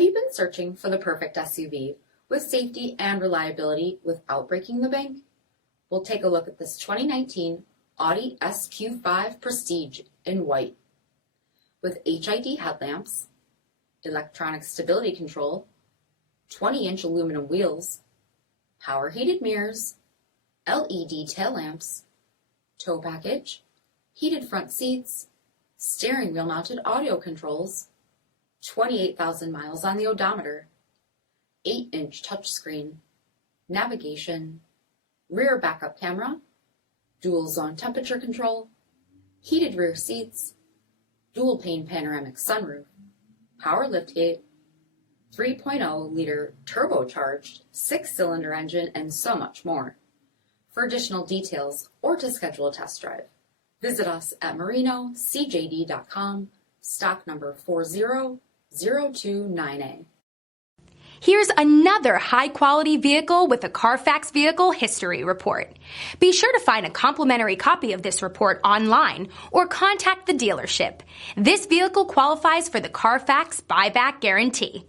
Have you been searching for the perfect SUV with safety and reliability without breaking the bank? We'll take a look at this 2019 Audi SQ5 Prestige in white. With HID headlamps, electronic stability control, 20-inch aluminum wheels, power heated mirrors, LED tail lamps, tow package, heated front seats, steering wheel mounted audio controls, 28,000 miles on the odometer, 8-inch touchscreen, navigation, rear backup camera, dual zone temperature control, heated rear seats, dual pane panoramic sunroof, power liftgate, 3.0-liter turbocharged 6-cylinder engine, and so much more. For additional details or to schedule a test drive, visit us at marinocjd.com, stock number 40029A. Here's another high-quality vehicle with a CARFAX Vehicle History Report. Be sure to find a complimentary copy of this report online or contact the dealership. This vehicle qualifies for the CARFAX Buyback Guarantee.